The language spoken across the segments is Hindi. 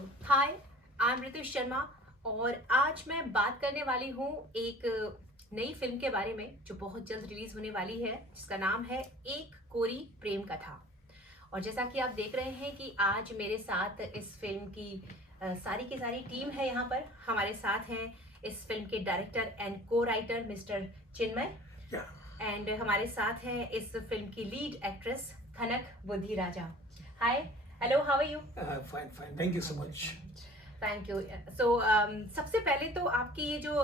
हाय, आई एम ऋतु शर्मा और आज मैं बात करने वाली हूँ एक नई फिल्म के बारे में जो बहुत जल्द रिलीज होने वाली है, जिसका नाम है एक कोरी प्रेम कथा। और जैसा कि आप देख रहे हैं कि आज मेरे साथ इस फिल्म की सारी की सारी टीम है। यहाँ पर हमारे साथ हैं इस फिल्म के डायरेक्टर एंड को राइटर मिस्टर चिन्मय, एंड हमारे साथ हैं इस फिल्म की lead actress Khanak Budhiraja. Hi, hello, how are you? Fine fine, thank you so much. Thank you. So सबसे पहले तो आपकी ये जो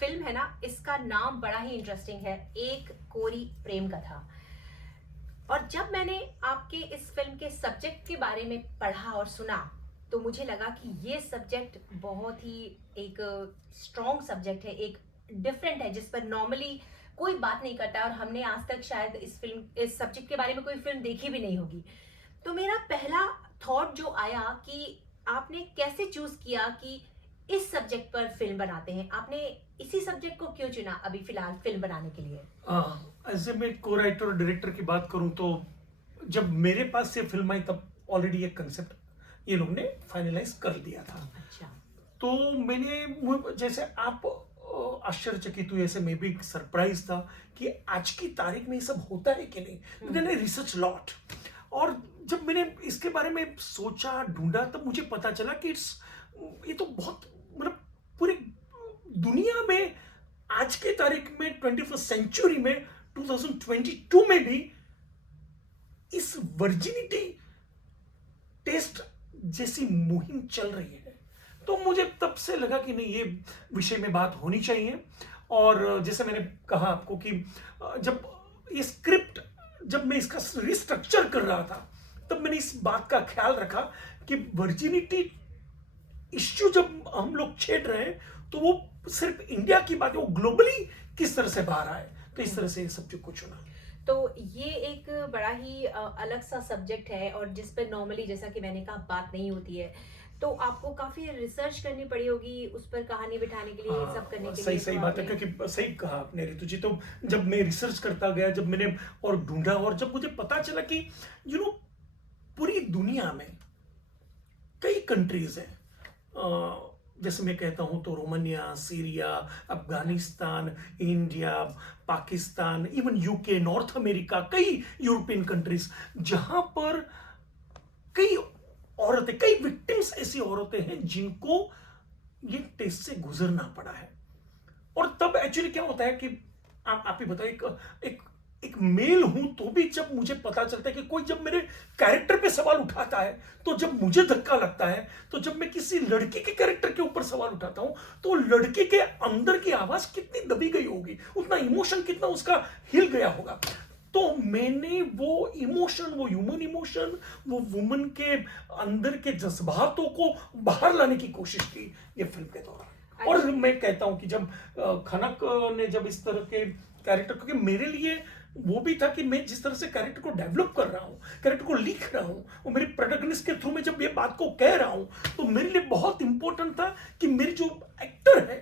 फिल्म है ना, इसका नाम बड़ा ही इंटरेस्टिंग है, एक कोरी प्रेम कथा। और जब मैंने आपके इस फिल्म के सब्जेक्ट के बारे में पढ़ा और सुना तो मुझे लगा कि ये सब्जेक्ट बहुत ही एक स्ट्रॉन्ग सब्जेक्ट है, एक डिफरेंट है, जिस पर नॉर्मली कोई बात नहीं करता और हमने आज तक शायद इस सब्जेक्ट के बारे में कोई फिल्म देखी भी नहीं होगी। तो मेरा पहला थॉट जो आया कि आपने कैसे चूज किया कि इस सब्जेक्ट पर फिल्म बनाते हैं, आपने इसी सब्जेक्ट को क्यों चुना अभी फिलहाल फिल्म बनाने के लिए? एज ए मैं को राइटर और डायरेक्टर की बात करूं तो जब मेरे पास ये फिल्म आई तब ऑलरेडी एक कंसेप्ट ये लोग ने फाइनलाइज कर दिया था। अच्छा। तो जैसे आप आश्चर्यचकित हुए, ऐसे मैं भी सरप्राइज था कि आज की तारीख में ये सब होता है कि नहीं। मैंने रिसर्च लॉट, और जब मैंने इसके बारे में सोचा ढूंढा तब मुझे पता चला कि ये तो बहुत मतलब पूरी दुनिया में आज के तारीख में 21st सेंचुरी में 2022 में भी इस वर्जिनिटी टेस्ट जैसी मुहिम चल रही है। तो मुझे तब से लगा कि नहीं, ये विषय में बात होनी चाहिए। और जैसे मैंने कहा आपको कि जब ये स्क्रिप्ट, जब मैं इसका रिस्ट्रक्चर कर रहा था तब मैंने इस बात का ख्याल रखा कि वर्जिनिटी इश्यू जब हम लोग छेड़ रहे हैं तो वो सिर्फ इंडिया की बात है, वो ग्लोबली किस तरह से बाहर आए। तो इस तरह से सब्जेक्ट को चुना। तो ये एक बड़ा ही अलग सा सब्जेक्ट है और जिस पर नॉर्मली, जैसा कि मैंने कहा, बात नहीं होती है, तो आपको काफी रिसर्च करनी पड़ी होगी उस पर, कहानी बिठाने के लिए, ये सब करने के सही लिए। सही बात है, क्योंकि सही कहा आपने ऋतु जी। तो जब मैं रिसर्च करता गया, जब मैंने और ढूंढा, और जब मुझे पता चला कि पूरी दुनिया में कई कंट्रीज हैं, जैसे मैं कहता हूं तो Romania, Syria, Afghanistan, India, Pakistan, even UK, north America, कई यूरोपियन कंट्रीज जहां पर कई औरतें, कई विक्टिम्स ऐसी औरतें हैं जिनको ये टेस्ट से गुजरना पड़ा है। और तब एक्चुअली क्या होता है कि आप ही बताइए, एक एक मेल हूं तो भी जब मुझे पता चलता है कि कोई जब मेरे कैरेक्टर पे सवाल उठाता है, तो जब मुझे धक्का लगता है, तो जब मैं किसी लड़की के कैरेक्टर के ऊपर सवाल उठाता हूं तो लड़की के अंदर की आवाज कितनी दबी गई होगी, उतना इमोशन कितना उसका हिल गया होगा। तो मैंने वो इमोशन, वो ह्यूमन इमोशन, वो वुमन के अंदर के जज्बातों को बाहर लाने की कोशिश की ये फिल्म के दौरान। और मैं कहता हूं कि जब खनक ने जब इस तरह के कैरेक्टर, क्योंकि मेरे लिए वो भी था कि मैं जिस तरह से कैरेक्टर को डेवलप कर रहा हूं, कैरेक्टर को लिख रहा हूं, वो मेरे प्रोटैगनिस्ट के थ्रू में जब ये बात को कह रहा हूं, तो मेरे लिए बहुत इंपॉर्टेंट था कि मेरी जो एक्टर है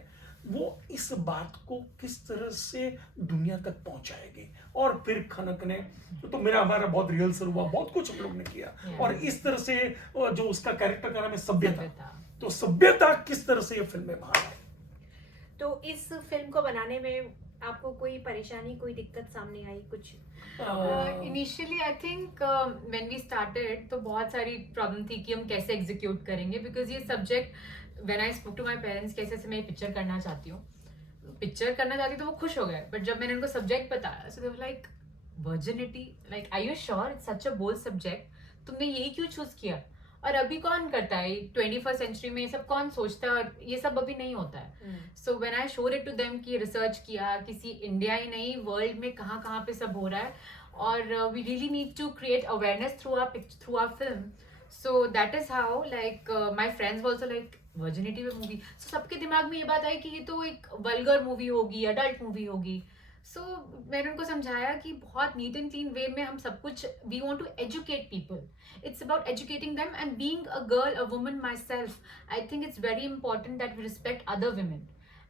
वो इस बात को किस तरह से दुनिया तक पहुंचाएगी। और फिर खनक ने तो मेरा हमारा बहुत रिहर्सल हुआ, बहुत कुछ हम लोग ने किया, और इस तरह से जो उसका कैरेक्टर का नाम है सभ्यता, तो सभ्यता किस तरह से ये फिल्म में बाहर आई। तो इस फिल्म को बनाने में आपको कोई परेशानी, कोई दिक्कत सामने आई कुछ? Initially I think when we started तो बहुत सारी प्रॉब्लम थी कि हम कैसे एग्जीक्यूट करेंगे, बिकॉज ये subject when I spoke to my parents कैसे से मैं पिक्चर करना चाहती हूँ तो वो खुश हो गए। बट जब मैंने उनको सब्जेक्ट बताया, so they were like, virginity, like are you sure it's such a bold subject, तुमने यही क्यों चूज किया? और अभी कौन करता है 21st सेंचुरी में, ये सब कौन सोचता है, और ये सब अभी नहीं होता है। So when I showed it to them कि रिसर्च किया, किसी इंडिया ही नहीं वर्ल्ड में कहाँ कहाँ पे सब हो रहा है, और we really need to create awareness through our film. So that is how, like my friends also like, virginity पे मूवी, सो सबके दिमाग में ये बात आई कि ये तो एक वल्गर मूवी होगी, अडल्ट मूवी होगी। सो मैंने उनको समझाया कि बहुत नीट एंड क्लीन वे में हम सब कुछ, we want to educate people, it's about educating them, and being a girl, a woman myself, I think it's very important that we respect other women,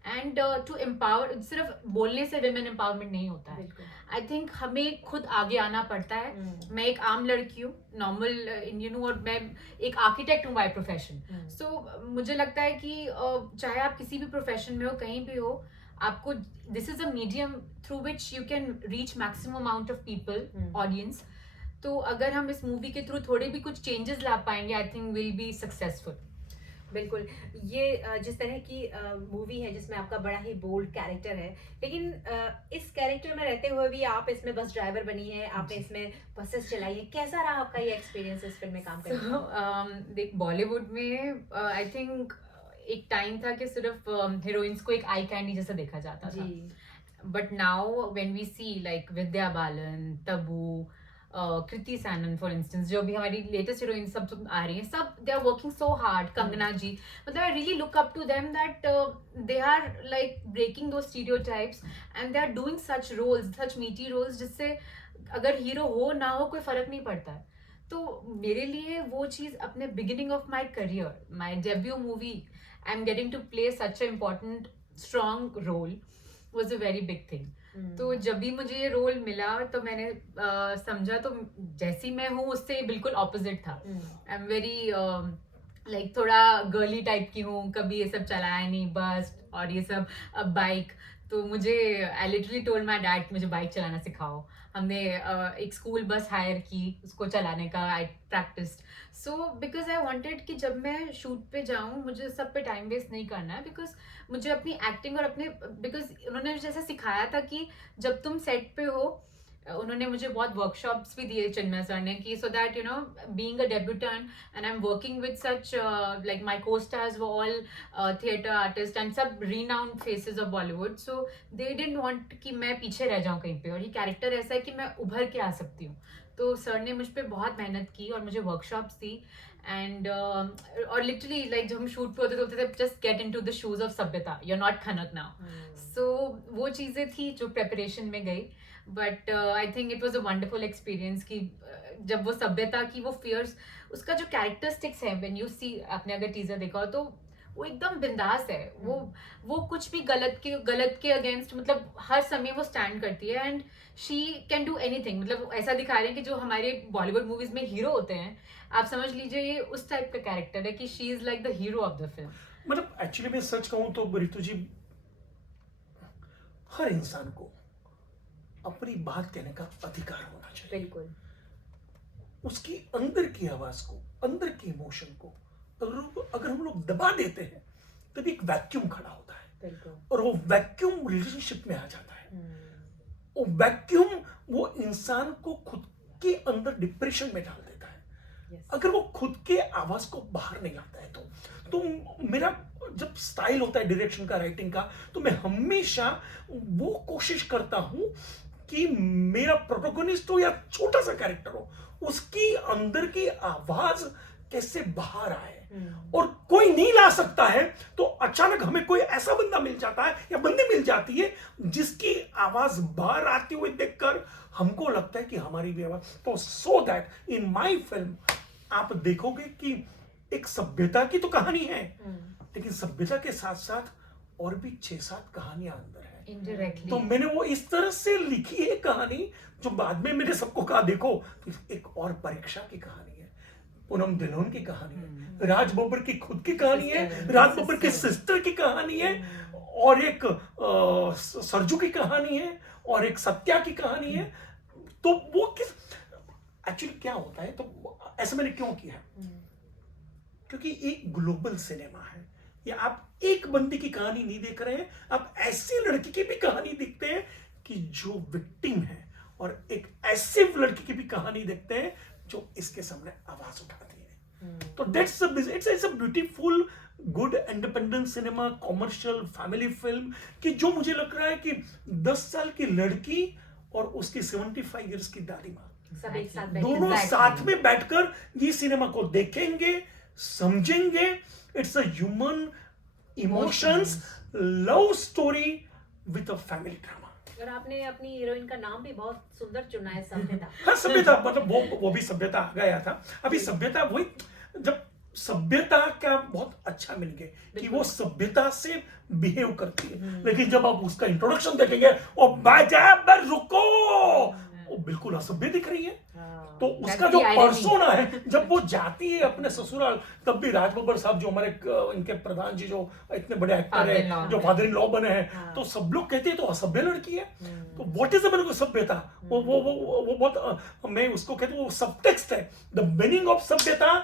and to empower, सिर्फ बोलने से विमेन एम्पावरमेंट नहीं होता है. बिल्कुल. आई थिंक हमें खुद आगे आना पड़ता है. मैं एक आम लड़की हूँ, नॉर्मल इंडियन हूँ, और मैं एक आर्किटेक्ट हूँ बाय प्रोफेशन. सो मुझे लगता है कि चाहे आप किसी भी प्रोफेशन में हो, कहीं भी हो, आपको this is a medium through which you can reach maximum amount of people, audience. तो अगर हम इस मूवी के थ्रू थोड़े भी कुछ चेंजेस ला पाएंगे, I think will be successful. बिल्कुल. ये जिस तरह की मूवी है जिसमें आपका बड़ा ही बोल्ड कैरेक्टर है, लेकिन इस कैरेक्टर में रहते हुए भी आप इसमें बस ड्राइवर बनी है, आपने इसमें बसेस चलाई है. कैसा रहा आपका ये एक्सपीरियंस इस फिल्म में काम करने का? देख, बॉलीवुड में आई थिंक एक टाइम था कि सिर्फ हीरोइंस को एक आई कैंडी जैसा देखा जाता था. जी. But now when we see like Vidya Balan, Tabu, Kriti Sanon for instance, जो भी हमारी लेटेस्ट हीरोइन सब आ रही हैं, सब they are working so hard. Kangana ji, मतलब I really look up to them that they are like breaking those stereotypes and they are doing such roles, such meaty roles, जिससे अगर हीरो हो ना हो कोई फर्क नहीं पड़ता है. तो मेरे लिए वो चीज़ अपने beginning of my career, my debut movie, I am getting to play such a important strong role was a very big thing. तो जब भी मुझे ये रोल मिला तो मैंने समझा, तो जैसी मैं हूँ उससे बिल्कुल ऑपोजिट था. आई एम वेरी लाइक थोड़ा गर्ली टाइप की हूँ, कभी ये सब चलाया नहीं, बस और ये सब बाइक. तो मुझे I literally told my dad मुझे बाइक चलाना सिखाओ. हमने एक स्कूल बस हायर की उसको चलाने का, I practised. So because I wanted कि जब मैं शूट पे जाऊँ मुझे सब पे टाइम वेस्ट नहीं करना है, बिकॉज मुझे अपनी एक्टिंग और अपने, बिकॉज उन्होंने मुझे जैसे सिखाया था कि जब तुम सेट पे हो, उन्होंने मुझे बहुत वर्कशॉप्स भी दिए चिन्मय सर ने, कि so that you know being a debutante and I am working with such like my co-stars वो ऑल थिएटर आर्टिस्ट एंड सब renowned faces of Bollywood. So they didn't want कि मैं पीछे रह जाऊँ कहीं पे, और ये कैरेक्टर ऐसा है कि मैं उभर के आ सकती हूँ. तो सर ने मुझ पर बहुत मेहनत की और मुझे वर्कशॉप्स दी. एंड और लिटरली लाइक जब हम शूट पे होते तो बोलते थे just get into the shoes of सभ्यता, you are not Khanak now. सो वो चीज़ें थी जो प्रेपरेशन में गई. But I think it was a wonderful experience कि जब वो सभ्यता की वो फियर्स, उसका जो कैरेक्टरिस्टिक्स है, व्हेन यू सी, आपने अगर टीजर देखा हो तो वो एकदम बिंदास है. वो कुछ भी गलत के अगेंस्ट, मतलब हर समय वो स्टैंड करती है and she can do anything. मतलब ऐसा दिखा रहे हैं कि जो हमारे बॉलीवुड मूवीज में हीरो होते हैं, आप समझ लीजिए ये उस टाइप का कैरेक्टर है कि she is like the hero of the film. मतलब एक्चुअली मैं सच कहूं तो रितु जी, हर इंसान को अपनी बात कहने का अधिकार होना चाहिए. बिल्कुल. उसकी अंदर की आवाज को, अंदर के इमोशन को अगर हम लोग दबा देते हैं तभी एक वैक्यूम खड़ा होता है. बिल्कुल. और वो वैक्यूम रिलेशनशिप में आ जाता है. वो वैक्यूम वो इंसान को खुद के अंदर डिप्रेशन में डाल देता है. Yes. अगर वो खुद के आवाज को बाहर नहीं लाता है तो मेरा जब स्टाइल होता है डायरेक्शन का, राइटिंग का, तो मैं हमेशा वो कोशिश करता हूं कि मेरा प्रोटोगोनिस्ट हो या छोटा सा कैरेक्टर हो, उसकी अंदर की आवाज कैसे बाहर आए. और कोई नहीं ला सकता है तो अचानक हमें कोई ऐसा बंदा मिल जाता है या बंदी मिल जाती है जिसकी आवाज बाहर आती हुई देखकर हमको लगता है कि हमारी भी आवाज. तो so that in my film आप देखोगे कि एक सभ्यता की तो कहानी है, लेकिन सभ्यता के साथ साथ और भी 6-7 कहानियां अंदर है. इनडायरेक्टली तो मैंने वो इस तरह से लिखी है कहानी, जो बाद में मैंने सबको कहा देखो तो एक और परीक्षा की कहानी है, पूनम धिल्लोन की कहानी है, राज बब्बर की खुद की कहानी है, राज बब्बर की सिस्टर की कहानी है, और एक सरजू की कहानी है, और एक सत्या की कहानी है. तो वो किस एक्चुअली क्या होता है, तो ऐसा मैंने क्यों किया, क्योंकि एक ग्लोबल सिनेमा है. या आप एक बंदी की कहानी नहीं देख रहे हैं, आप ऐसी लड़की की भी कहानी देखते हैं कि जो विक्टिम है, और एक ऐसी लड़की की भी कहानी देखते हैं जो इसके सामने आवाज उठाती है. तो that's it's a beautiful good independent cinema, commercial family film, कि जो मुझे लग रहा है कि 10 साल की लड़की और उसकी 75 इयर्स की दादी माँ सब एक साथ दोनों साथ में बैठकर ये सिनेमा को देखेंगे, समझेंगे. It's a human emotions love story with a family drama. और आपने अपनी हीरोइन का नाम भी बहुत सुंदर चुना है, सभ्यता. हाँ, सभ्यता, मतलब वो भी सभ्यता आ गया था. अभी सभ्यता वही, जब सभ्यता का बहुत अच्छा मिल गया कि वो सभ्यता से बिहेव करती है, लेकिन जब आप उसका इंट्रोडक्शन देखेंगे ओ बाजा रुको, वो बिल्कुल असभ्य दिख रही है। तो उसका That's जो the irony. पर्सोना है, जब वो जाती है अपने ससुराल, तब भी राज बब्बर साहब जो हमारे इनके प्रधान जी जो इतने बड़े एक्टर है, Father-in-law. जो फादर इन लॉ बने हैं, हाँ। तो सब लोग कहते हैं तो असभ्य लड़की है। तो व्हाट इज द सभ्यता? वो बहुत मैं उसको कहता हूँ वो सबटेक्स्ट है, द मीनिंग ऑफ सभ्यता,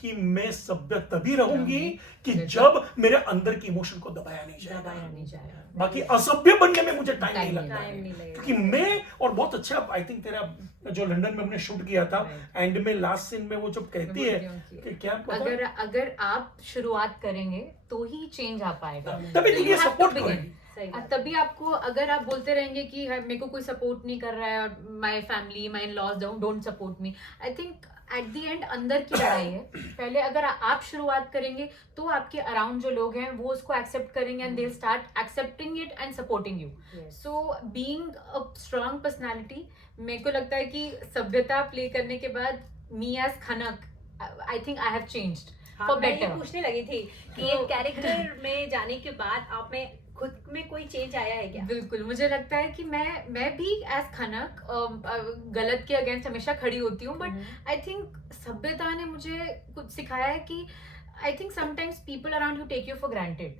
कि मैं सभ्य तभी रहूंगी कि जब मेरे अंदर की इमोशन को दबाया नहीं जाएगा। बाकी असभ्य बनने में मुझे टाइम नहीं लगता टाइम नहीं है, लगेगा। क्योंकि मैं और बहुत अच्छा आई थिंक तेरा जो लंदन में हमने शूट किया था, एंड में लास्ट सीन में वो जब कहती है कि क्या पता, अगर आप शुरुआत करेंगे तो ही चेंज आ पाएगा। तभी So दुनिया you have to support begin. करेगी। सही बात। तभी आपको, अगर आप बोलते रहेंगे कि मेरे को कोई सपोर्ट नहीं कर रहा है और my family my in laws don't support me, I think at the end अंदर की लड़ाई है। पहले अगर आप शुरुआत करेंगे तो आपके अराउंड जो लोग हैं वो उसको एक्सेप्ट करेंगे and they start accepting it and supporting you. Yes. So being a strong personality, मेरे को लगता है कि सभ्यता प्ले करने के बाद me as Khanak, I think I have changed हाँ, फॉर मैं ये बेटर। पूछने लगी थी कि ये कैरेक्टर में जाने के बाद आप में खुद में कोई चेंज आया है क्या? बिल्कुल, मुझे लगता है कि मैं भी एज खनक गलत के अगेंस्ट हमेशा खड़ी होती हूँ, बट आई थिंक सभ्यता ने मुझे कुछ सिखाया है कि I think sometimes people around you take you for granted.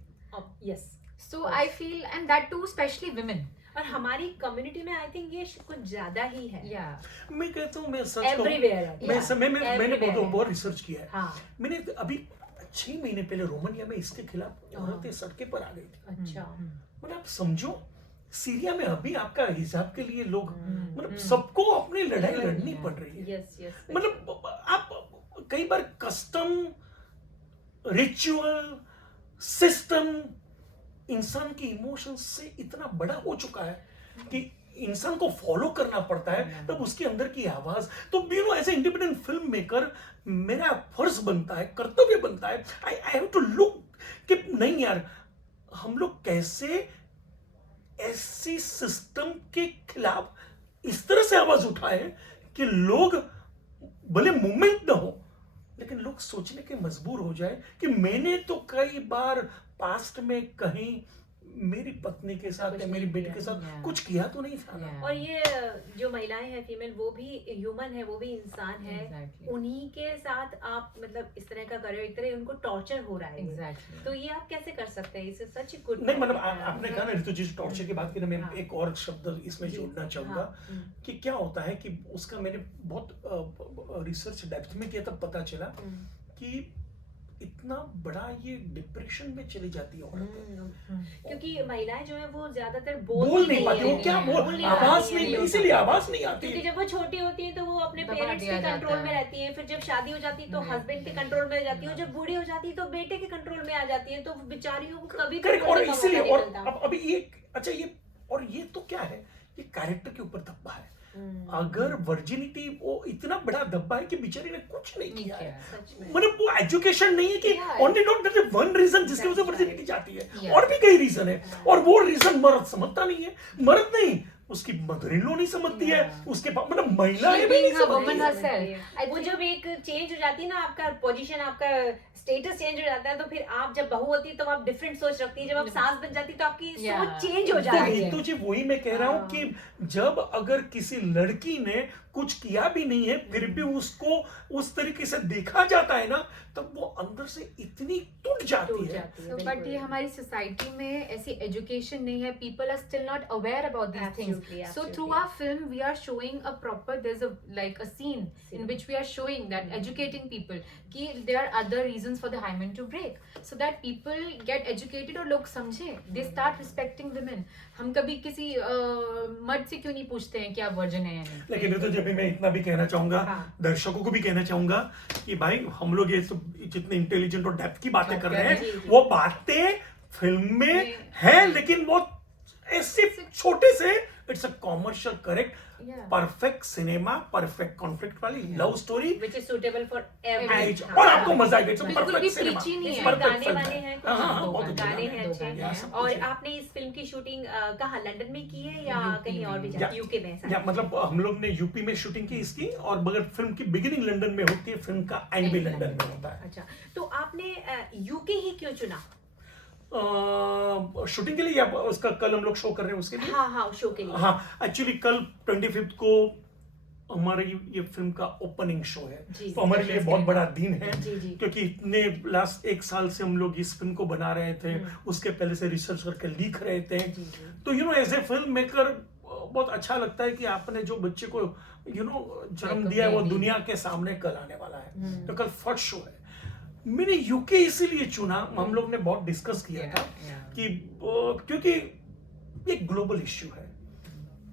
Yes. So I feel, and that too specially women. और हमारी कम्युनिटी में आई थिंक ये कुछ ज्यादा ही है। या मैं कहता हूँ, मैं सच कहूँ, एवरीवेयर है। मैंने Everywhere है। बहुत रिसर्च किया है। हाँ। मैंने अभी 6 महीने पहले रोमानिया में इसके खिलाफ औरतें सड़कें पर आ गई थी। अच्छा। मतलब आप समझो, सीरिया में अभी आपका हिजाब के लिए लोग, मतलब सबको अपनी लड़ाई लड़नी पड़ रही है। Yes yes. मतलब आप कई बार कस्टम, रिचुअल, सिस्टम इंसान के इमोशंस से इतना बड़ा हो चुका है कि इंसान को फॉलो करना पड़ता है, तब उसके अंदर की आवाज। तो you know, as a independent film maker मेरा फर्ज बनता है, कर्तव्य बनता है, आई हैव टू लुक कि नहीं यार, हम लोग कैसे ऐसी सिस्टम के खिलाफ इस तरह से आवाज उठाए कि लोग भले मूवमेंट ना हो, लेकिन लोग सोचने के मजबूर हो जाए कि मैंने तो कई बार पास्ट में कहीं मेरी पत्नी के साथ या मेरी बेटी के साथ कुछ किया तो नहीं था ना। और ये जो महिलाएं हैं फीमेल, वो भी ह्यूमन है, वो भी इंसान है। Exactly. उन्हीं के साथ आप मतलब इस तरह का कर रहे हो, एक तरह उनको टॉर्चर हो रहा है। Exactly. तो ये आप कैसे कर सकते हैं? इसे सच गुड नहीं मतलब आपने कहा ना ऋतु जी टॉर्चर की बात की ना, मैं हाँ। एक और शब्द इसमें जोड़ना चाहूंगा कि क्या होता है कि उसका मैंने बहुत रिसर्च डेप्थ में किया, तब पता चला कि इतना बड़ा ये डिप्रेशन में चली जाती है औरतें, क्योंकि महिलाएं जो है वो ज्यादातर बोल नहीं पाती, वो क्या बोल नहीं आवाज पाती नहीं, हैं। इसीलिए आवाज नहीं आती। क्योंकि जब वो छोटी होती है तो वो अपने दबा पेरेंट्स दिया के जाता कंट्रोल है। में रहती है, फिर जब शादी हो जाती है तो हस्बैंड के कंट्रोल में जाती है, और जब बूढ़ी हो जाती है तो बेटे के कंट्रोल में आ जाती है, तो बेचारियों को कभी भी करेक्ट। और बोलने का इसीलिए, मौका और नहीं मिलता। अब अभी ये अच्छा, ये और ये तो क्या है, ये कैरेक्टर के ऊपर धब्बा है। अगर वर्जिनिटी वो इतना बड़ा धब्बा है कि बेचारी ने कुछ नहीं किया है, सच में। मतलब वो एजुकेशन नहीं है कि Yeah. Only not that one reason जिसकी वजह से That's वर्जिनिटी right. जाती है, Yeah. और भी कई रीजन है, और वो रीजन मर्द समझता नहीं है, मर्द नहीं, उसकी मदर इन लॉ नहीं समझती है, उसके मतलब महिलाएं भी नहीं being a woman समझती है। herself. वो जब एक चेंज हो जाती है ना, आपका पोजीशन, आपका स्टेटस चेंज हो जाता है, तो फिर आप जब बहू होती है तो आप डिफरेंट सोच रखती है, जब आप सास बन जाती है तो आपकी Yeah. सोच चेंज हो तो जाती है। रितु जी वही मैं कह रहा हूँ कि जब अगर किसी लड़की ने कुछ किया भी नहीं है फिर भी उसको उस तरीके से देखा जाता है ना, तब वो अंदर से इतनी टूट जाती है। बट ये हमारी सोसाइटी में ऐसी एजुकेशन नहीं है, people are still not aware about these Absolutely, things. So absolutely. Through our film we are showing a proper, there is a like a scene in which we are showing that, educating people कि there are other reasons for the hymen to break, so that people get educated और लोग समझे, दे स्टार्ट रिस्पेक्टिंग वुमेन। हम कभी किसी मर्द से क्यों नहीं पूछते हैं कि आप वर्जिन है या नहीं? लेकिन ऋतु जी मैं इतना भी कहना चाहूंगा, हाँ। दर्शकों को भी कहना चाहूंगा कि भाई हम लोग ये सब जितने इंटेलिजेंट और डेप्थ की बातें कर रहे जी, हैं, जी। वो बातें फिल्म में है, लेकिन वो ऐसे छोटे से it's a commercial correct Yeah. Perfect cinema, perfect conflict वाली love story which is suitable for Every every और आपको मजा आएगा। इट्स अ बिल्कुल परफेक्ट भी सिनेमा, preachy नहीं है। इसमें परफेक्ट गाने फिल्म वाने है। हैं हाँ हाँ, दो बहुत अच्छे गाने गाने हैं दो अच्छे। गाने हैं। सब और कुछ है। आपने इस फिल्म की शूटिंग कहाँ, लंदन में की है या यूपी कहीं और भी में। जगह, यूके में? या मतलब हम लोग ने यूपी में शूटिंग की इसकी, और मगर फिल्म की बिगिनिंग लंदन में होती है, फिल्म का एंड भी End लंदन में लंदन में। होता है। अच्छा, तो आपने यूके ही क्यों चुना? शूटिंग के लिए या उसका कल हम लोग शो कर रहे हैं उसके लिए? हाँ हाँ, शो के लिए। हाँ, एक्चुअली कल 25 को हमारी ये फिल्म का ओपनिंग शो है, जी, तो हमारे लिए special बहुत screening। बड़ा दिन है, जी जी। क्योंकि इतने लास्ट 1 साल से हम लोग इस फिल्म को बना रहे थे, उसके पहले से रिसर्च करके लिख रहे थे। जी जी। तो एज ए फिल्म मेकर बहुत अच्छा लगता है कि आपने जो बच्चे को जन्म दिया है वो baby। दुनिया के सामने कल आने वाला है, तो कल फर्स्ट शो है। मैंने यूके इसीलिए चुना, हम लोग ने बहुत डिस्कस किया था कि क्योंकि एक ग्लोबल इश्यू है।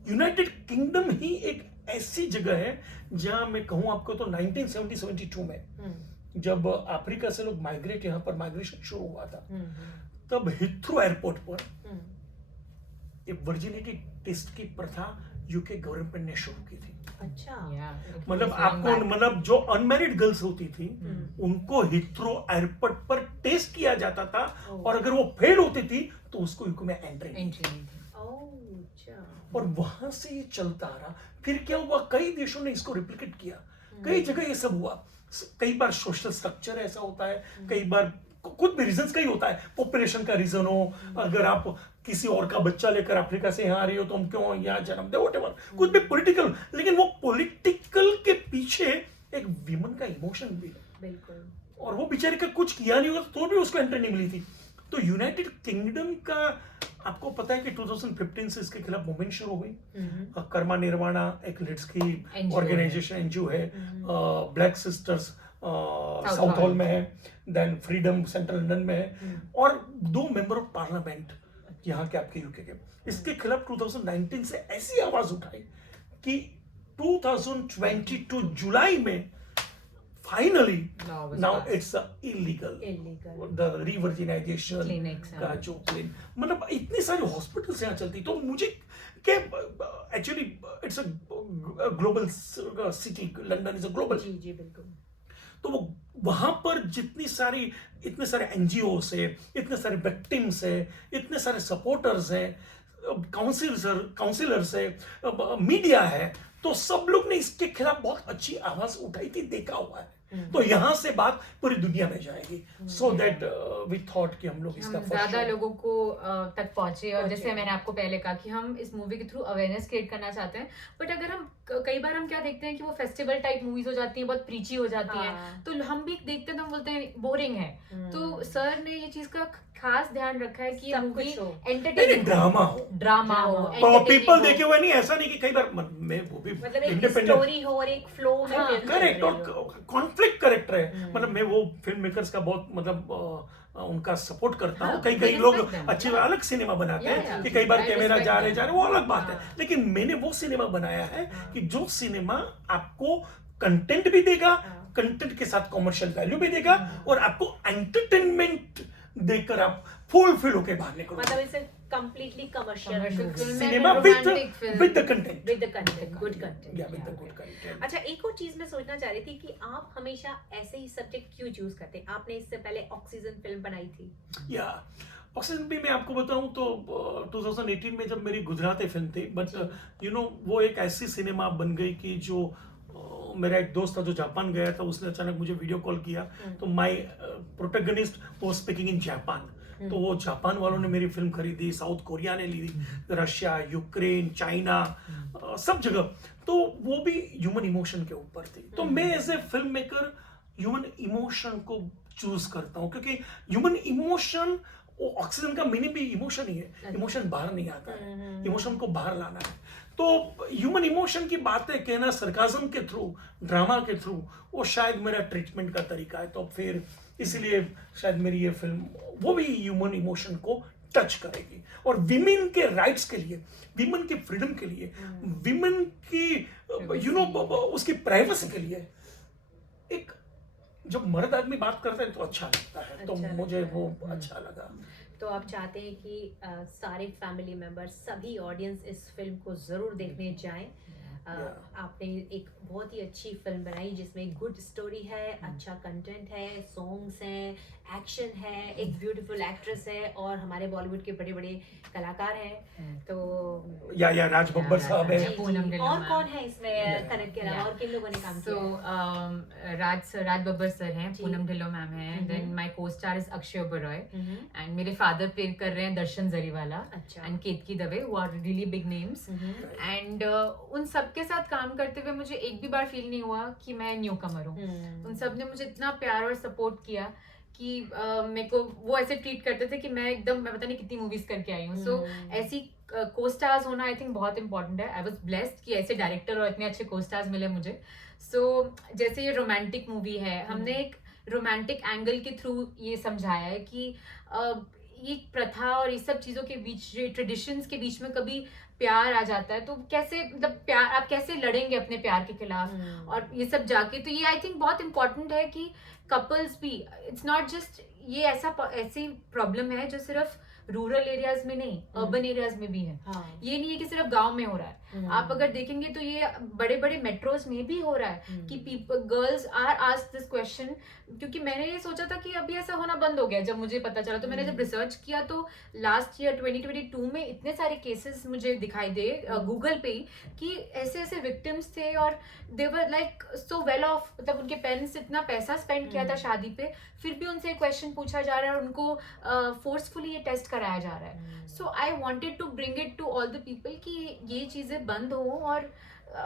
यूनाइटेड किंगडम ही एक ऐसी जगह है जहां मैं कहूं आपको तो 1972 में जब अफ्रीका से लोग माइग्रेट यहाँ पर माइग्रेशन शुरू हुआ था, तब हिथ्रो एयरपोर्ट पर एक वर्जिनिटी टेस्ट की प्रथा यूके गवर्नमेंट ने शुरू की थी। अच्छा। मतलब आपको मतलब जो अनमैरिड गर्ल्स होती थी उनको हिथ्रो एयरपोर्ट पर टेस्ट किया जाता था, और अगर वो फेल होती थी तो उसको यूके में एंट्री नहीं थी। और वहां से ये चलता रहा। फिर क्या हुआ, कई देशों ने इसको रिप्लिकेट किया, कई जगह ये सब हुआ। कई बार सोशल स्ट्रक्चर ऐसा होता है, कई बार कुछ भी रीजंस कई होता है, पॉपुलेशन का रीजन हो, अगर आप किसी और का बच्चा लेकर अफ्रीका से यहाँ आ रही हो तो हम क्यों यहाँ जन्म दे, व्हाटएवर, कुछ भी पॉलिटिकल, लेकिन वो पॉलिटिकल के पीछे एक विमन का इमोशन भी है। बिल्कुल। और वो बेचारे का कुछ किया नहीं होता तो भी उसको एंट्री नहीं मिली थी। तो यूनाइटेड किंगडम का आपको पता है कि 2015 से इसके खिलाफ मूवमेंट शुरू हुई। कर्मा निर्वाणा एक लेट्स की NGO ऑर्गेनाइजेशन एनजीओ है, ब्लैक सिस्टर्स साउथ हॉल में है, देन फ्रीडम सेंट्रल लंदन में है, और 2 मेंबर ऑफ पार्लियामेंट यहाँ के आपके यूके के। इसके खिलाफ 2019 से ऐसी आवाज उठाई कि 2022 जुलाई में finally now it's illegal the revirginization Clinics, का जो क्लीन, मतलब इतनी सारी हॉस्पिटल्स यहाँ चलती। तो मुझे क्या, actually it's a global city, London is a global. जी जी बिल्कुल। तो वो वहां पर इतने सारे एनजीओ है, इतने सारे विक्टिम्स है, इतने सारे सपोर्टर्स हैं, काउंसिलर्स है, मीडिया है, तो सब लोग ने इसके खिलाफ बहुत अच्छी आवाज उठाई थी, देखा हुआ है। तो यहाँ से बात पूरी दुनिया में जाएगी, सो दैट वी थॉट कि हम लोग इसका हम ज्यादा लोगों को तक पहुंचे। और जैसे मैंने आपको पहले कहा कि हम इस मूवी के थ्रू अवेयरनेस क्रिएट करना चाहते हैं, बट अगर हम कई बार हम क्या देखते हैं कि वो फेस्टिवल टाइप मूवीज हो जाती हैं, बहुत प्रीची हो जाती हैं, तो हम भी देखते हैं तो हम बोलते हैं बोरिंग है। तो सर ने ये चीज का खास ध्यान रखा है कि ये मूवी एंटरटेनिंग ड्रामा हो, पीपल देखे हुए नहीं, ऐसा नहीं कि कई बार मैं वो भी मतलब एक इंडिपेंडेंट स्टोरी हो और एक फ्लो में हाँ, film चल करेक्ट, रही और हो। कॉन्फ्लिक्ट करेक्टर है। मतलब मैं वो फिल्म मेकर्स का बहुत मतलब उनका सपोर्ट करता हूँ। हाँ, कई we लोग respect them, अच्छे yeah. अलग सिनेमा बनाते हैं Yeah, कि कई बार I कैमरा respect जा रहे them. वो अलग बात है, हाँ. लेकिन मैंने वो सिनेमा बनाया है कि जो सिनेमा आपको कंटेंट भी देगा, कंटेंट के साथ कॉमर्शियल वैल्यू भी देगा, और आपको एंटरटेनमेंट देकर आप फुलफिल होके बाहर निकलोगे। मतलब इसे completely commercial Commercial movie। film cinema romantic film. With the content, with the content, good content। या विद द गुड कंटेंट। अच्छा, एक और चीज मैं सोचना चाह रही थी कि आप हमेशा ऐसे ही सब्जेक्ट क्यों चूज करते हैं? आपने इससे पहले ऑक्सीजन फिल्म बनाई थी। या ऑक्सीजन भी मैं आपको बताऊं तो 2018 में जब मेरी गुजराती फिल्म थी, बट वो एक ऐसी सिनेमा बन गई कि जो मेरा एक दोस्त था जो जापान गया था, उसने अचानक मुझे वीडियो कॉल किया, तो my protagonist was speaking in Japan. तो वो जापान वालों ने मेरी फिल्म खरीदी, साउथ कोरिया ने ली, रशिया, यूक्रेन, चाइना, सब जगह। तो वो भी ह्यूमन इमोशन के ऊपर थी। तो मैं as a film maker human emotion को चूज करता हूँ, क्योंकि ह्यूमन इमोशन, ऑक्सीजन का मीनिंग भी इमोशन ही है। इमोशन बाहर नहीं आता है, इमोशन को बाहर लाना है। तो ह्यूमन इमोशन की बातें कहना सरकाज़म के थ्रू, ड्रामा के थ्रू, वो शायद मेरा ट्रीटमेंट का तरीका है। तो फिर इसलिए शायद मेरी ये फिल्म वो भी ह्यूमन इमोशन को टच करेगी, और विमेन के राइट्स के लिए, विमेन के फ्रीडम के लिए, विमेन की उसकी प्राइवेसी के लिए। एक जब मर्द आदमी बात करते हैं तो अच्छा लगता है, तो मुझे वो अच्छा लगा। तो आप चाहते हैं कि सारे फैमिली मेंबर्स, सभी ऑडियंस इस फिल्म को ज़रूर देखने जाएं। आपने एक बहुत ही अच्छी फिल्म बनाई जिसमें गुड स्टोरी है, अच्छा कंटेंट है, सॉन्ग्स हैं, एक्शन है, एक ब्यूटीफुल एक्ट्रेस है और हमारे बॉलीवुड के बड़े बड़े कलाकार हैं। तो या राज बब्बर साहब है। जी, पूनम जी। ढिल्लों और मैम। कौन है इसमें कनेक्ट के अलावा, और किन लोगों ने काम So, किया? राज बब्बर सर हैं, जी। पूनम ढिल्लों मैम हैं, Mhm. Then my co-star is Akshay Oberoi, hmm, and मेरे फादर प्ले कर रहे हैं दर्शन जरीवाला अच्छा। And Ketki Dave, who are really big names. Hmm, and उन सबके साथ काम करते हुए मुझे एक भी बार फील नहीं हुआ कि मैं न्यू कमर हूँ। उन सब ने मुझे इतना प्यार और सपोर्ट किया कि मेरे को वो ऐसे ट्रीट करते थे कि मैं पता नहीं कितनी मूवीज करके आई हूँ। सो ऐसी को स्टार्स होना आई थिंक बहुत इंपॉर्टेंट है। आई वाज ब्लेस्ड कि ऐसे डायरेक्टर और इतने अच्छे को स्टार्स मिले मुझे। सो जैसे ये रोमांटिक मूवी है, हमने एक रोमांटिक एंगल के थ्रू ये समझाया है कि ये प्रथा और ये सब चीज़ों के बीच, ट्रेडिशंस के बीच में कभी प्यार आ जाता है तो कैसे, मतलब प्यार आप कैसे लड़ेंगे अपने प्यार के खिलाफ और ये सब जाके। तो ये आई थिंक बहुत इंपॉर्टेंट है कि कपल्स भी, इट्स नॉट जस्ट ये ऐसी प्रॉब्लम है जो सिर्फ रूरल एरियाज में नहीं, अर्बन एरियाज में भी है। हाँ। ये नहीं है कि सिर्फ गांव में हो रहा है। आप अगर देखेंगे तो ये बड़े बड़े मेट्रोज में भी हो रहा है कि people, girls are asked this question. क्योंकि मैंने ये सोचा था कि अभी ऐसा होना बंद हो गया जब मुझे पता चला। तो मैंने जब रिसर्च किया तो लास्ट ईयर 2022 में इतने सारे केसेस मुझे दिखाई दे गूगल पे ही कि ऐसे ऐसे विक्टिम्स थे और they were like so well off, मतलब उनके पेरेंट्स इतना पैसा स्पेंड किया था शादी पे, फिर भी उनसे क्वेश्चन पूछा जा रहा है और उनको फोर्सफुली ये टेस्ट कराया जा रहा है। So I wanted to bring it to all the people कि ये चीज़ें बंद हो और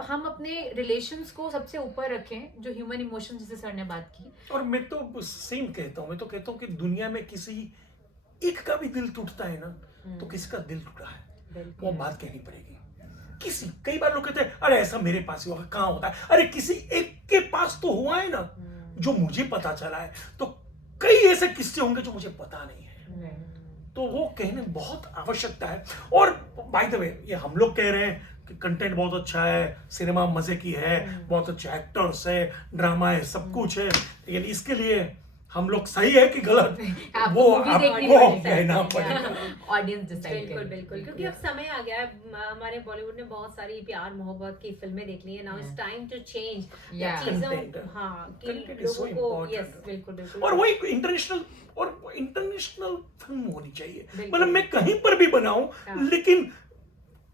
हम अपने रिलेशंस को सबसे ऊपर रखें, जो ह्यूमन इमोशन, जैसे सर ने बात की। और मैं तो सेम कहता हूँ, मैं तो कहता हूँ कि दुनिया में किसी एक का भी दिल टूटता है ना तो किसी का दिल टूटा है, वो बात कहनी पड़ेगी। किसी, कई बार लोग कहते हैं अरे ऐसा मेरे पास ही हुआ, कहाँ होता है? अरे किसी एक के पास तो हुआ है ना, जो मुझे पता चला है। तो कई ऐसे किस्से होंगे जो मुझे पता नहीं है, तो वो कहने बहुत आवश्यकता है। और बाय द वे, ये हम लोग कह रहे हैं कि कंटेंट बहुत अच्छा है, सिनेमा मजे की है, बहुत अच्छा एक्टर्स है, ड्रामा है, सब कुछ है, लेकिन इसके लिए हम लोग सही है कि गलत, वो आपको कहना पड़ेगा। ऑडियंस डिसाइड बिल्कुल करे। बिल्कुल, क्योंकि अब समय आ गया है। हमारे बॉलीवुड ने बहुत सारी प्यार मोहब्बत की फिल्में देख ली है। Now it's time to change Content. चीजों, हाँ, कि Content is so लोगों को, important. यस बिल्कुल बिल्कुल। और वही इंटरनेशनल फिल्म होनी चाहिए। बिल्कुल। मतलब मैं कहीं पर भी बनाऊं, हाँ। लेकिन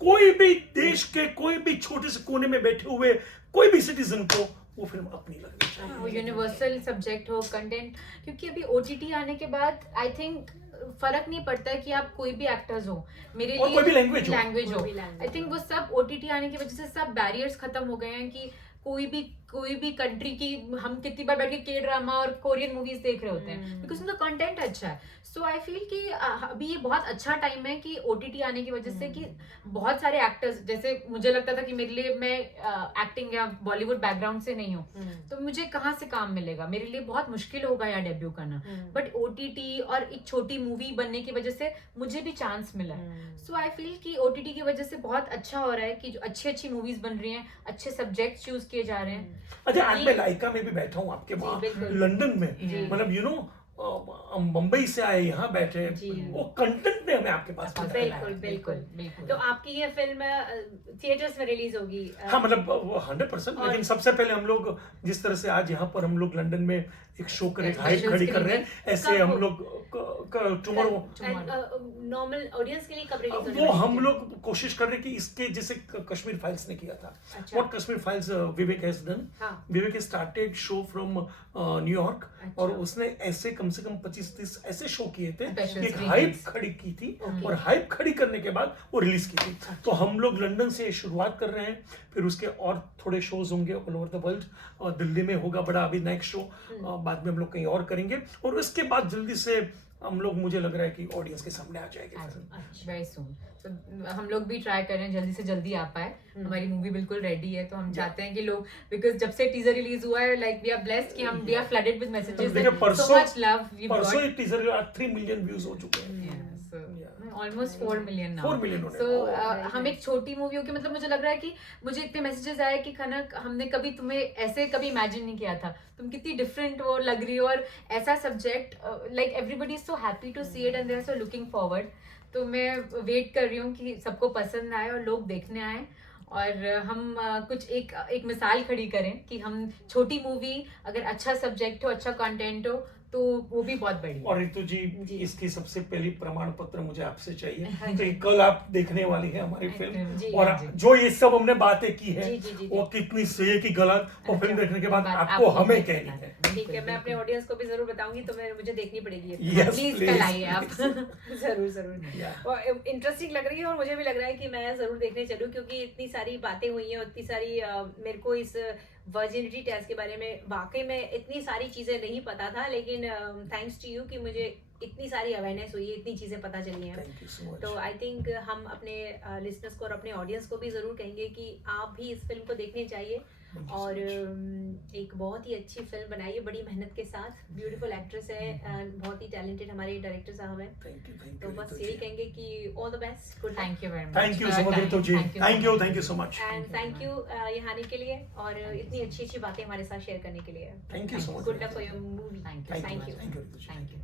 कोई भी देश के कोई भी छोटे से कोने में बैठे हुए कोई भी सिटीजन को वो फिल्म अपनी लगनी चाहिए। यूनिवर्सल सब्जेक्ट हो, कंटेंट। क्योंकि अभी OTT आने के बाद आई थिंक फर्क नहीं पड़ता है कि आप कोई भी एक्टर्स हो, मेरे और लिए कोई भी लैंग्वेज हो। कोई भी language आई थिंक वो सब OTT आने की वजह से सब बैरियर्स खत्म हो गए हैं कि कोई भी कंट्री की, हम कितनी बार बैठ के के ड्रामा और कोरियन मूवीज देख रहे होते हैं बिकॉज उनका कंटेंट अच्छा है। सो आई फील कि अभी ये बहुत अच्छा टाइम है कि OTT आने की वजह से कि बहुत सारे एक्टर्स, जैसे मुझे लगता था कि मेरे लिए, मैं एक्टिंग या बॉलीवुड बैकग्राउंड से नहीं हूँ तो मुझे कहाँ से काम मिलेगा, मेरे लिए बहुत मुश्किल होगा यहाँ डेब्यू करना। बट OTT और एक छोटी मूवी बनने की वजह से मुझे भी चांस मिला है। सो आई फील कि OTT की वजह से बहुत अच्छा हो रहा है कि जो अच्छी अच्छी मूवीज बन रही हैं, अच्छे सब्जेक्ट चूज किए जा रहे हैं। अच्छा, आज मैं लाइका में भी बैठा हूँ आपके वहाँ बिल्कुल। लंदन में, जी। मतलब मुंबई से आए, यहाँ बैठे, जी। वो कंटेंट ने हमें आपके पास में लाया है। बिल्कुल। तो आपकी ये फिल्म थिएटर्स में रिलीज होगी? हाँ, मतलब 100%। लेकिन सबसे पहले हम लोग जिस तरह से आज यहाँ पर हम लोग लंदन में एक शो कर, एक हाइप खड़ी कर रहे हैं, ऐसे हम लोग टुमारो नॉर्मल ऑडियंस के लिए कब रिलीज होने वो वाली हम है? लोग कोशिश कर रहे हैं कि इसके जैसे कश्मीर फाइल्स ने किया था। अच्छा। What Kashmir files Vivek has done, हाँ। विवेक स्टार्टेड शो फ्रॉम न्यूयॉर्क, अच्छा। और उसने ऐसे कम से कम 25-30 ऐसे शो किए थे, Special एक screenings। हाइप खड़ी की थी, Okay। और हाइप खड़ी करने के बाद वो रिलीज की थी। तो हम लोग लंदन से शुरुआत कर रहे हैं, फिर उसके और थोड़े शोज होंगे ऑल ओवर द वर्ल्ड, और दिल्ली में होगा बड़ा अभी नेक्स्ट शो, बाद में हम लोग कहीं और करेंगे, और उसके बाद जल्दी से हम लोग, मुझे लग रहा है कि ऑडियंस के सामने आ जाएगी। Very soon. तो हम लोग भी ट्राई कर रहे हैं जल्दी से जल्दी आ पाए। हमारी मूवी बिल्कुल रेडी है, तो हम चाहते हैं कि लोग, बिकॉज जब से टीजर रिलीज हुआ है, लाइक वी आर ब्लेस्ड कि हम we are flooded with messages, so much love we got. परसों टीजर 3 मिलियन व्यूज हो चुके हैं। Almost 4 million now. 4 मिलियन होने सो हम एक छोटी मूवी हो के, मतलब मुझे लग रहा है कि मुझे इतने मैसेजेस आए कि खनक, हमने कभी तुम्हें ऐसे कभी इमेजिन नहीं किया था, तुम कितनी डिफरेंट वो लग रही हो, और ऐसा subject, like everybody is so happy to see it and they are so looking forward. तो मैं वेट कर रही हूँ कि सबको पसंद आए और लोग देखने आए और हम कुछ एक मिसाल खड़ी करें कि हम छोटी मूवी अगर अच्छा सब्जेक्ट हो, अच्छा कंटेंट हो, तो वो भी बहुत बढ़िया. और रितु जी, जी। इसकी सबसे पहली प्रमाण पत्र मुझे आपसे हाँ चाहिए जी। कि कल आप देखने वाली है हमारी फिल्म, जी, और हाँ जी. जो ये सब हमने बातें की है जी, जी, जी, वो कितनी सही है कि गलत, वो फिल्म देखने के बाद बात आपको हमें देखना कहनी है. ठीक है, मैं अपने ऑडियंस को भी जरूर बताऊंगी, तो मुझे देखनी पड़ेगी ये। Yes, प्लीज please, कल आइए आप. please. जरूर जरूर. Yeah. और इंटरेस्टिंग लग रही है, और मुझे भी लग रहा है कि मैं जरूर देखने चलूं, क्योंकि इतनी सारी बातें हुई हैं और इतनी सारी मेरे को इस वर्जिनिटी टेस्ट के बारे में वाकई में इतनी सारी चीजें नहीं पता था, लेकिन थैंक्स टू यू कि मुझे इतनी सारी अवेयरनेस हुई है, इतनी चीजें पता चली हैं. Thank you so much. तो आई थिंक हम अपने लिसनर्स को और अपने ऑडियंस को भी ज़रूर कहेंगे कि आप भी इस फिल्म को देखने चाहिए. Thank you so और much. एक बहुत ही अच्छी फिल्म बनाई है, बड़ी मेहनत के साथ. ब्यूटीफुल एक्ट्रेस है एंड बहुत ही टैलेंटेड हमारे डायरेक्टर साहब हैं. Thank you, thank तो you, बस रितु यही जी. कहेंगे कि all the best, good luck, thank you very much. Thank you so much, Ritu ji. Thank you so much. And thank you यहाँ आने के लिए और इतनी अच्छी अच्छी बातें हमारे साथ शेयर करने के लिए. Thank you so much. Good luck for your movie. Thank you. Thank thank you, you. thank you, Ritu ji. Thank you.